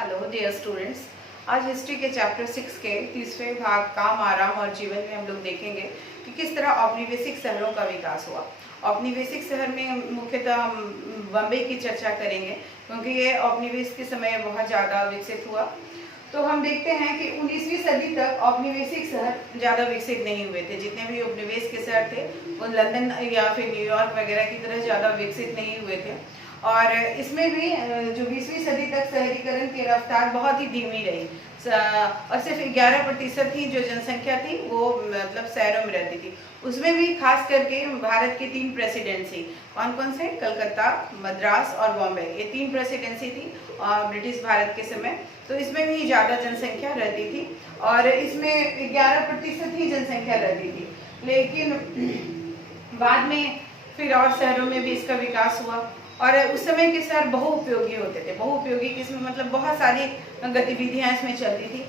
Hello dear students. आज history के chapter 6 के तीसरे भाग काम, आराम और जीवन में हम लोग देखेंगे कि किस तरह औपनिवेशिक शहरों का विकास हुआ। औपनिवेशिक शहर में मुख्यतः हम बम्बई की चर्चा करेंगे क्योंकि ये औपनिवेश के समय बहुत ज़्यादा विकसित हुआ। तो हम देखते हैं कि 19वीं सदी तक औपनिवेशिक शहर ज़्यादा विकसित नहीं हुए थे। जितने भी उपनिवेश के शहर थे वो लंदन या फिर न्यूयॉर्क वगैरह की तरह ज़्यादा विकसित नहीं हुए थे। और इसमें भी जो 20वीं सदी तक शहरीकरण की रफ्तार बहुत ही धीमी रही और सिर्फ 11% ही जो जनसंख्या थी वो मतलब शहरों में रहती थी। उसमें भी खास करके भारत के 3 प्रेसिडेंसी, कौन कौन से? कलकत्ता, मद्रास और बॉम्बे, ये 3 प्रेसिडेंसी थी ब्रिटिश भारत के समय। तो इसमें भी ज़्यादा जनसंख्या रहती थी और इसमें 11% ही जनसंख्या रहती थी। लेकिन बाद में फिर और शहरों में भी इसका विकास हुआ और उस समय के शहर बहुउपयोगी होते थे। बहुउपयोगी किसमें मतलब बहुत सारी गतिविधियां इसमें चलती थी।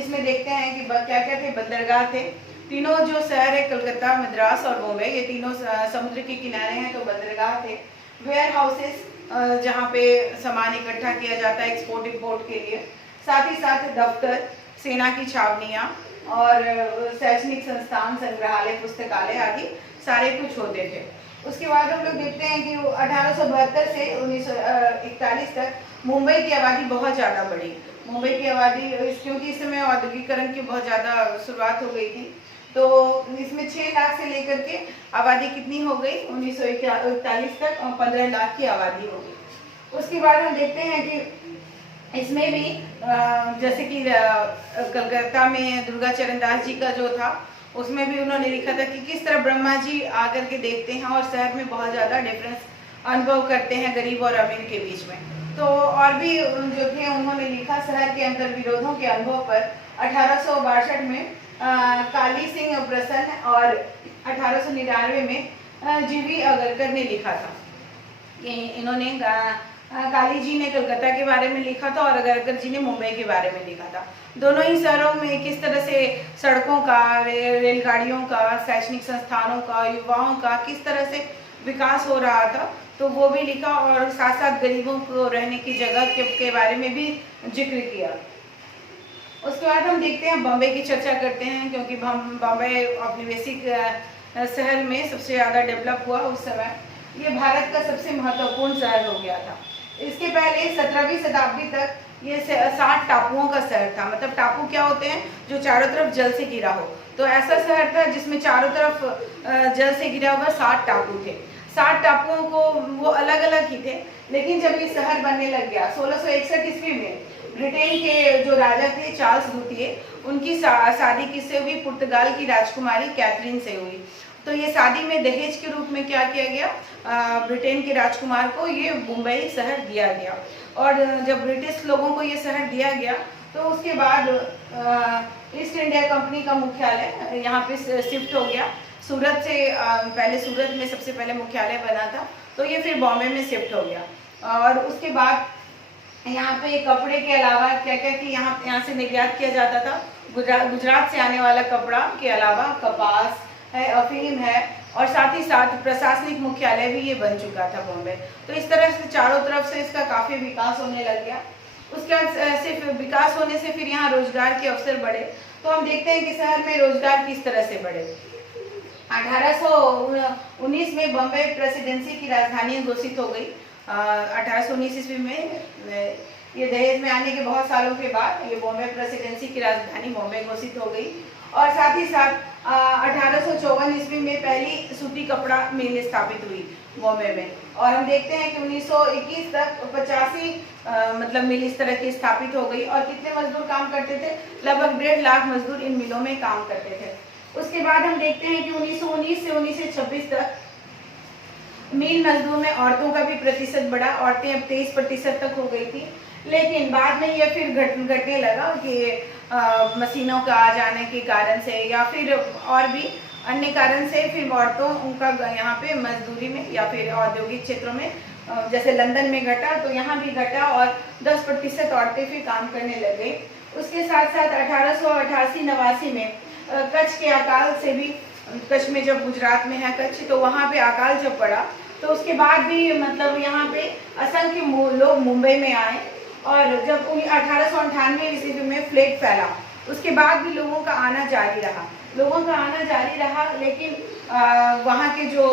इसमें देखते हैं कि क्या क्या थे। बंदरगाह थे। तीनों जो शहर है कलकत्ता, मद्रास और बॉम्बे, ये तीनों समुद्र के किनारे हैं तो बंदरगाह थे। वेयर हाउसेस जहाँ पे सामान इकट्ठा किया जाता है एक्सपोर्ट इंपोर्ट के लिए। साथ ही साथ दफ्तर, सेना की छावनियाँ और शैक्षणिक संस्थान, संग्रहालय, पुस्तकालय आदि सारे कुछ होते थे। उसके बाद हम लोग देखते हैं कि 1872 से 1941 तक मुंबई की आबादी बहुत ज़्यादा बढ़ी। मुंबई की आबादी क्योंकि इस समय औद्योगिकरण की बहुत ज़्यादा शुरुआत हो गई थी, तो इसमें 6 लाख से लेकर के आबादी कितनी हो गई 1941 तक 15 लाख की आबादी हो गई। उसके बाद हम देखते हैं कि इसमें भी जैसे कि कलकत्ता में दुर्गा चरण दास जी का जो था उसमें भी उन्होंने लिखा था कि किस तरह ब्रह्मा जी आकर के देखते हैं और शहर में बहुत ज़्यादा डिफरेंस अनुभव करते हैं गरीब और अमीर के बीच में। तो और भी जो थे उन्होंने लिखा शहर के अंतर विरोधों के अनुभव पर 1862 में काली सिंह प्रसन्न और 1899 में जीवी अगरकर ने लिखा था। इन्होंने काली जी ने कलकत्ता के बारे में लिखा था और अगरकर जी ने मुंबई के बारे में लिखा था। दोनों ही शहरों में किस तरह से सड़कों का, रेलगाड़ियों का, शैक्षणिक संस्थानों का, युवाओं का किस तरह से विकास हो रहा था तो वो भी लिखा और साथ साथ गरीबों को रहने की जगह के बारे में भी जिक्र किया। उसके बाद हम देखते हैं बॉम्बे की चर्चा करते हैं क्योंकि बॉम्बे औपनिवेशिक शहर में सबसे ज़्यादा डेवलप हुआ उस समय। ये भारत का सबसे महत्वपूर्ण शहर हो गया था। इसके पहले 17वीं शताब्दी तक ये 60 टापुओं का शहर था। मतलब टापू क्या होते हैं? जो चारों तरफ जल से घिरा हो। तो ऐसा शहर था जिसमें चारों तरफ जल से घिरा हुआ 60 टापू थे। 60 टापुओं को वो अलग अलग ही थे। लेकिन जब ये शहर बनने लग गया 1661 ईस्वी में ब्रिटेन के जो राजा थे चार्ल्स द्वितीय, उनकी शादी किससे हुई? पुर्तगाल की राजकुमारी कैथरीन से हुई। तो ये शादी में दहेज के रूप में क्या किया गया? ब्रिटेन के राजकुमार को ये मुंबई शहर दिया गया। और जब ब्रिटिश लोगों को ये शहर दिया गया तो उसके बाद ईस्ट इंडिया कंपनी का मुख्यालय यहाँ पे शिफ्ट हो गया। सूरत से पहले सूरत में सबसे पहले मुख्यालय बना था तो ये फिर बॉम्बे में शिफ्ट हो गया। और उसके बाद यहाँ पे कपड़े के अलावा क्या क्या कि यहाँ से निर्यात किया जाता था। गुजरात से आने वाला कपड़ा के अलावा कपास है, अफीम है और साथ ही साथ प्रशासनिक मुख्यालय भी ये बन चुका था बॉम्बे। तो इस तरह से चारों तरफ से इसका काफ़ी विकास होने लग गया। उसके बाद सिर्फ विकास होने से फिर यहाँ रोजगार के अवसर बढ़े। तो हम देखते हैं कि शहर में रोजगार किस तरह से बढ़े। 1819 में बॉम्बे प्रेसिडेंसी की राजधानी घोषित हो गई। 1819 ईस्वी में ये दहेज में आने के बहुत सालों के बाद ये बॉम्बे प्रेसिडेंसी की राजधानी बॉम्बे घोषित हो गई। और साथ ही साथ 1854 ईस्वी में पहली सूती कपड़ा मिल स्थापित हुई बॉम्बे में। और हम देखते हैं कि 1921 तक 85 मतलब मिल इस तरह की स्थापित हो गई। और कितने मजदूर काम करते थे? लगभग 1.5 लाख मजदूर इन मिलों में काम करते थे। उसके बाद हम देखते हैं कि 1919 से 1926 तक मिल मजदूर में औरतों का भी प्रतिशत बढ़ा। औरतें अब 23% तक हो गई थी। लेकिन बाद में ये फिर घटने लगा कि मशीनों का आ जाने के कारण से या फिर और भी अन्य कारण से फिर औरतों उनका यहाँ पे मजदूरी में या फिर औद्योगिक क्षेत्रों में जैसे लंदन में घटा तो यहाँ भी घटा और 10% औरतें फिर काम करने लग गई। उसके साथ साथ 1888-89 में कच्छ के अकाल से भी, कच्छ में जब गुजरात में है कच्छ, तो वहाँ पे अकाल जब पड़ा तो उसके बाद भी मतलब यहाँ पे असंख्य लोग मुंबई में आए और जब 1898 ईस्वी में प्लेग फैला, उसके बाद भी लोगों का आना जारी रहा, लेकिन वहाँ के जो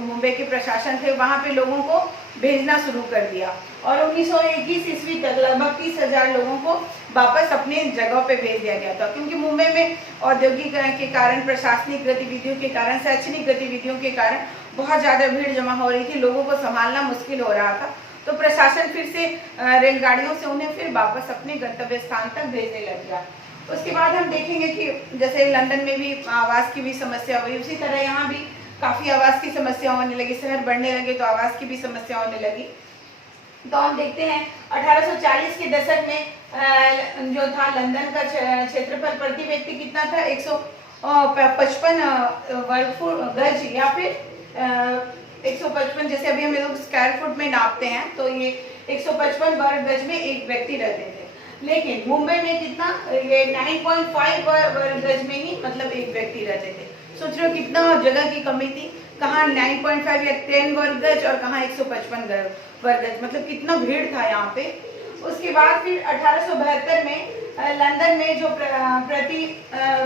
मुंबई के प्रशासन थे वहाँ पे लोगों को भेजना शुरू कर दिया और 1921 ईस्वी तक लगभग 30,000 लोगों को वापस अपने जगह पे भेज दिया गया था, क्योंकि मुंबई में औद्योगिक के कारण, प्रशासनिक गतिविधियों के कारण, शैक्षणिक गतिविधियों के कारण बहुत ज़्यादा भीड़ जमा हो रही थी, लोगों को संभालना मुश्किल हो रहा था। तो प्रशासन फिर से रेलगाड़ियों से उन्हें फिर वापस अपने गंतव्य स्थान तक भेजने लग गया। उसके बाद हम देखेंगे कि जैसे लंदन में भी आवास की भी समस्या हुई, उसी तरह यहाँ भी काफ़ी आवास की समस्या होने लगी, शहर बढ़ने लगे तो आवास की भी समस्या होने लगी। तो हम देखते हैं 1840 के दशक में जो था लंदन का क्षेत्रफल प्रति व्यक्ति कितना था, 155 वर्ग फुट गज, या फिर 155, जैसे अभी हम लोग स्क्वायर फुट में नापते हैं तो ये 155 वर्ग गज में एक व्यक्ति रहते थे। लेकिन मुंबई में कितना, ये 9.5 वर्ग गज में ही मतलब एक व्यक्ति रहते थे। सोच रहे हो कितना जगह की कमी थी, कहाँ 9.5 या 10 वर्ग गज और कहाँ 155 वर्ग गज, मतलब कितना भीड़ था यहाँ पे। उसके बाद फिर 1872 में लंदन में जो प्रति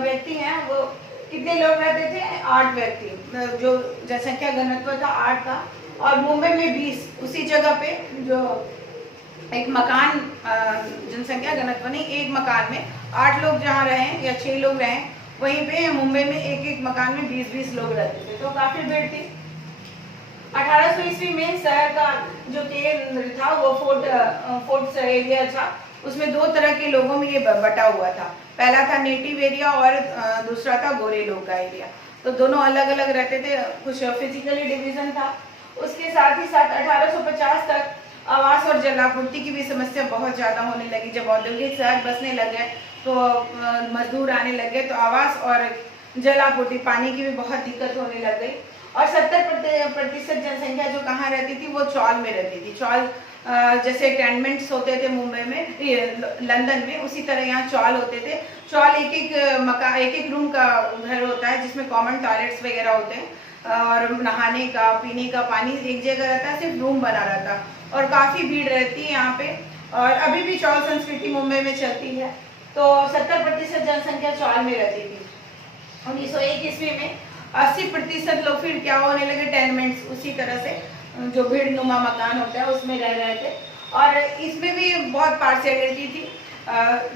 व्यक्ति हैं वो कितने लोग रहते थे, 8 व्यक्ति, जो जनसंख्या घनत्व था 8 था, और मुंबई में 20, उसी जगह पे जो एक मकान, जनसंख्या घनत्व नहीं, एक मकान में 8 लोग जहाँ रहे या 6 लोग रहे, वहीं पे मुंबई में एक मकान में 20-20 लोग रहते थे, तो काफी भीड़ थी। 1800 ईस्वी में शहर का जो केंद्र था वो फोर्ट एरिया था, उसमें 2 तरह के लोगों में ये बटा हुआ था। पहला था नेटिव एरिया और दूसरा था गोरे लोग का एरिया, तो दोनों अलग अलग रहते थे, कुछ फिजिकली डिवीजन था। उसके साथ ही साथ 1850 तक आवास और जलापूर्ति की भी समस्या बहुत ज़्यादा होने लगी। जब औद्योगिक शहर बसने लगे तो मजदूर आने लगे, तो आवास और जलापूर्ति, पानी की भी बहुत दिक्कत होने लग गई। और 70% जनसंख्या जो कहाँ रहती थी, वो चौल में रहती थी। चौल जैसे टेनमेंट्स होते थे मुंबई में, लंदन में, उसी तरह यहाँ चौल होते थे। चौल एक रूम का घर होता है जिसमें कॉमन टॉयलेट्स वगैरह होते हैं, और नहाने का, पीने का पानी एक जगह रहता है, सिर्फ रूम बना रहता है, और काफ़ी भीड़ रहती है यहाँ पे। और अभी भी चौल संस्कृति मुंबई में चलती है। तो 70% जनसंख्या चौल में रहती थी। 1901 ईस्वी में 80% लोग फिर क्या होने लगे, टेनमेंट्स, उसी तरह से जो भीड़ नुमा मकान होता है उसमें रह रहे थे। और इसमें भी बहुत पार्शियलिटी थी,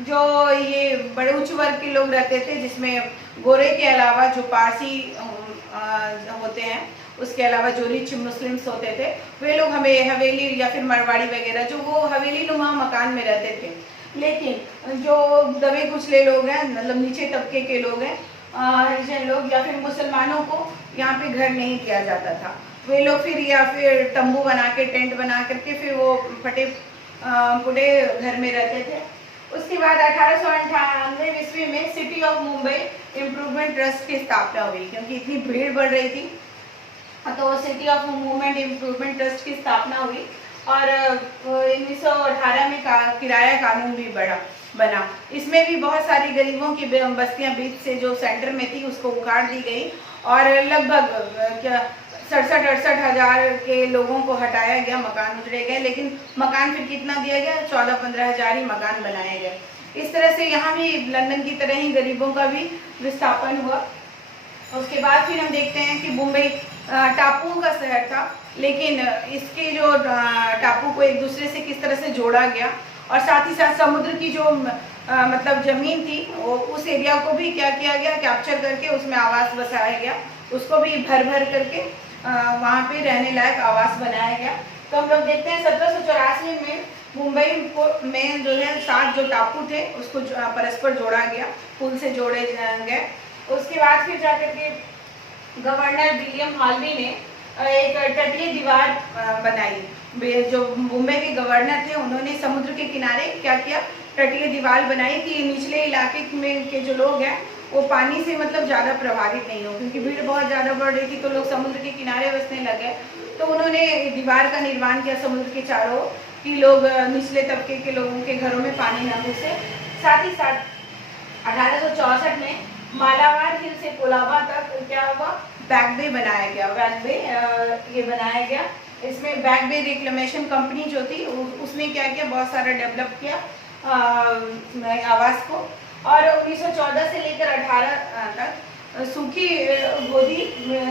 जो ये बड़े उच्च वर्ग के लोग रहते थे, जिसमें गोरे के अलावा जो पारसी होते हैं, उसके अलावा जो रिच मुस्लिम्स होते थे, वे लोग हमें हवेली या फिर मरवाड़ी वगैरह, जो वो हवेली नुमा मकान में रहते थे। लेकिन जो दबे कुचले लोग हैं, मतलब नीचे तबके के लोग हैं, हरिजन लोग या फिर मुसलमानों को यहाँ पे घर नहीं दिया जाता था। वे लोग फिर या फिर तंबू बना के, टेंट बना करके फिर वो फटे पुटे घर में रहते थे। उसके बाद 1898 ईस्वी में city of Mumbai improvement trust की स्थापना हुई, क्योंकि इतनी भीड़ बढ़ रही थी, तो city of movement improvement trust की स्थापना हुई। और 1918 में किराया कानून भी बना। इसमें भी बहुत सारी गरीबों की बस्तियां बीच से जो सेंटर में थी उसको उखाड़ दी गई, और लगभग 67-68 हज़ार के लोगों को हटाया गया, मकान उजड़े गए। लेकिन मकान फिर कितना दिया गया, 14-15 हज़ार ही मकान बनाए गए। इस तरह से यहाँ भी लंदन की तरह ही गरीबों का भी विस्थापन हुआ। उसके बाद फिर हम देखते हैं कि मुंबई टापुओं का शहर था, लेकिन इसके जो टापू को एक दूसरे से किस तरह से जोड़ा गया, और साथ ही साथ समुद्र की जो मतलब ज़मीन थी, वो उस एरिया को भी क्या किया गया, कैप्चर करके उसमें आवास बसाया गया, उसको भी भर करके वहाँ पे रहने लायक आवास बनाया गया। तो हम लोग देखते हैं 1784 में मुंबई में जो है 7 जो टापू थे उसको परस्पर जोड़ा गया, पुल से जोड़े गए। उसके बाद फिर जाकर के गवर्नर विलियम हाल्वी ने एक तटीय दीवार बनाई। जो मुंबई के गवर्नर थे उन्होंने समुद्र के किनारे क्या किया, तटीय दीवार बनाई कि निचले इलाके में के जो लोग हैं वो पानी से मतलब ज़्यादा प्रभावित नहीं हो, क्योंकि भीड़ बहुत ज़्यादा बढ़ रही थी, तो लोग समुद्र के किनारे बसने लगे। तो उन्होंने दीवार का निर्माण किया समुद्र के चारों, कि लोग निचले तबके के लोगों के घरों में पानी न घुसे। साथ ही साथ 1864 में मालाबार हिल से कोलाबा तक क्या हुआ, बैकवे बनाया गया। बैकवे ये बनाया गया इसमें बैक बे रिक्लेमेशन कंपनी जो थी उसने क्या किया, बहुत सारा डेवलप किया आवास को। और 1914 से लेकर 18 तक सूखी गोदी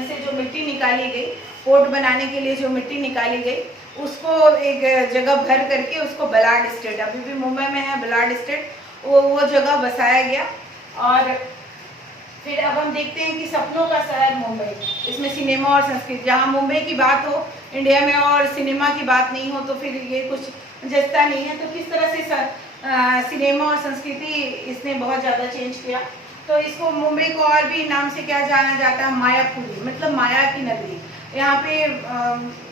से जो मिट्टी निकाली गई, पोर्ट बनाने के लिए जो मिट्टी निकाली गई, उसको एक जगह भर करके उसको बलाड स्टेट, अभी भी मुंबई में है बलाड स्टेट, वो जगह बसाया गया। और फिर अब हम देखते हैं कि सपनों का शहर मुंबई, इसमें सिनेमा और संस्कृति, जहाँ मुंबई की बात हो इंडिया में और सिनेमा की बात नहीं हो तो फिर ये कुछ जचता नहीं है। तो किस तरह से सिनेमा और संस्कृति इसने बहुत ज़्यादा चेंज किया। तो इसको मुंबई को और भी नाम से क्या जाना जाता है, मायापुरी, मतलब माया की नगरी। यहाँ पे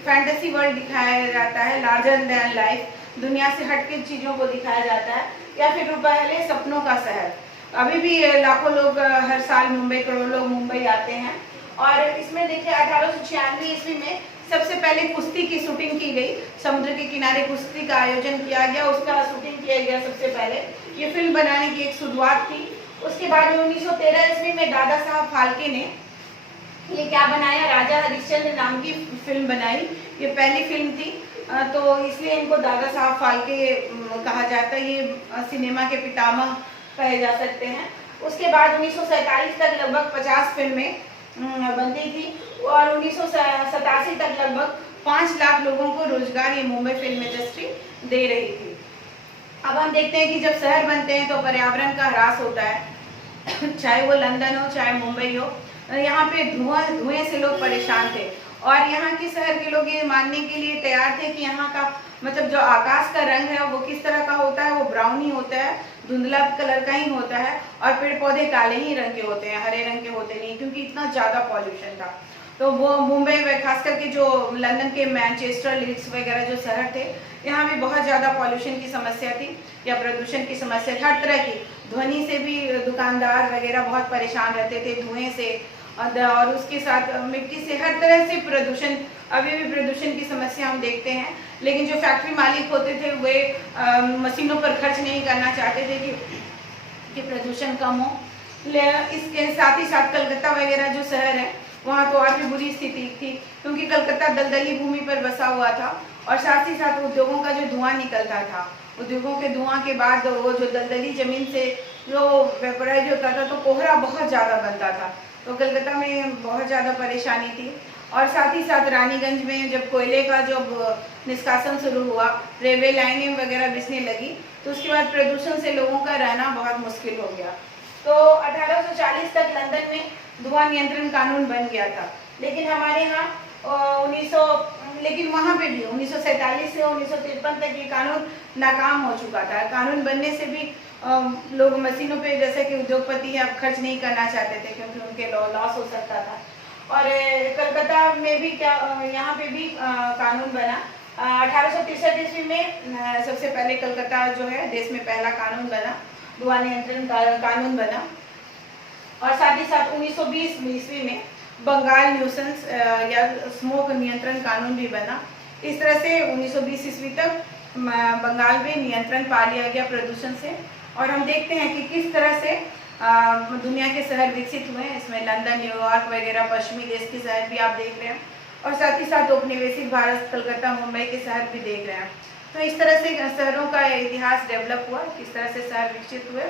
फैंटेसी वर्ल्ड दिखाया जाता है, लार्जर दैन लाइफ, दुनिया से हटके चीज़ों को दिखाया जाता है। या फिर पहले सपनों का शहर, अभी भी लाखों लोग हर साल मुंबई, करोड़ों लोग मुंबई आते हैं। और इसमें देखिए 1896 ईस्वी में सबसे पहले कुश्ती की शूटिंग की गई, समुद्र के किनारे कुश्ती का आयोजन किया गया, उसका शूटिंग किया गया सबसे पहले। ये फिल्म बनाने की एक शुरुआत थी। उसके बाद 1913 ईस्वी में दादा साहब फाल्के ने ये क्या बनाया, राजा हरिश्चंद्र नाम की फिल्म बनाई। ये पहली फिल्म थी, तो इसलिए इनको दादा साहब फाल्के कहा जाता है, ये सिनेमा के पितामह कहे जा सकते हैं। उसके बाद 1947 तक लगभग 50 फिल्में बनती थी और 1987 तक लगभग 5 लाख लोगों को रोजगार ये मुंबई फिल्म इंडस्ट्री दे रही थी। अब हम देखते हैं कि जब शहर बनते हैं तो पर्यावरण का ह्रास होता है चाहे वो लंदन हो चाहे मुंबई हो। यहाँ पे धुएं से लोग परेशान थे और यहाँ के शहर के लोग ये मानने के लिए तैयार थे कि यहाँ का मतलब जो आकाश का रंग है वो किस तरह का होता है, वो ब्राउन ही होता है, धुंधला कलर का ही होता है। और पेड़ पौधे काले ही रंग के होते हैं, हरे रंग के होते नहीं, क्योंकि इतना ज़्यादा पॉल्यूशन था। तो वो मुंबई में खास करके जो लंदन के मैनचेस्टर लीड्स वगैरह जो शहर थे, यहाँ भी बहुत ज़्यादा पॉल्यूशन की समस्या थी या प्रदूषण की समस्या, हर तरह की ध्वनि से भी दुकानदार वगैरह बहुत परेशान रहते थे, धुएं से और उसके साथ मिट्टी से, हर तरह से प्रदूषण, अभी भी प्रदूषण की समस्या हम देखते हैं। लेकिन जो फैक्ट्री मालिक होते थे वे मशीनों पर खर्च नहीं करना चाहते थे कि प्रदूषण कम हो। इसके साथ ही साथ कलकत्ता वगैरह जो शहर है वहाँ तो और भी बुरी स्थिति थी, क्योंकि कलकत्ता दलदली भूमि पर बसा हुआ था और साथ ही साथ उद्योगों का जो धुआं निकलता था, उद्योगों के धुआं के बाद वो जो दलदली जमीन से जो वेपराइज होता था तो कोहरा बहुत ज़्यादा बनता था। तो कलकत्ता में बहुत ज़्यादा परेशानी थी। और साथ ही साथ रानीगंज में जब कोयले का जब निष्कासन शुरू हुआ, रेलवे लाइनें वगैरह बिछने लगी, तो उसके बाद प्रदूषण से लोगों का रहना बहुत मुश्किल हो गया। तो 1840 तक लंदन में धुआं नियंत्रण कानून बन गया था, लेकिन हमारे यहाँ लेकिन वहाँ पे भी 1947 से 1953 तक ये कानून नाकाम हो चुका था। कानून बनने से भी लोग मशीनों पे, जैसे कि उद्योगपति अब खर्च नहीं करना चाहते थे क्योंकि उनके लॉस हो सकता था। और कलकत्ता में भी क्या, यहाँ पे भी कानून बना 1863 ईस्वी में। सबसे पहले कलकत्ता जो है देश में पहला कानून बना, धुआं नियंत्रण कानून बना। और साथ ही साथ 1920 ईस्वी में बंगाल न्यूसेंस या स्मोक नियंत्रण कानून भी बना। इस तरह से 1920 ईस्वी तक बंगाल में नियंत्रण पा लिया गया प्रदूषण से। और हम देखते हैं कि किस तरह से दुनिया के शहर विकसित हुए हैं। इसमें लंदन, न्यूयॉर्क वगैरह पश्चिमी देश के शहर भी आप देख रहे हैं और साथ ही साथ औपनिवेशिक भारत, कलकत्ता, मुंबई के शहर भी देख रहे हैं। तो इस तरह से शहरों का इतिहास डेवलप हुआ, किस तरह से शहर विकसित हुए।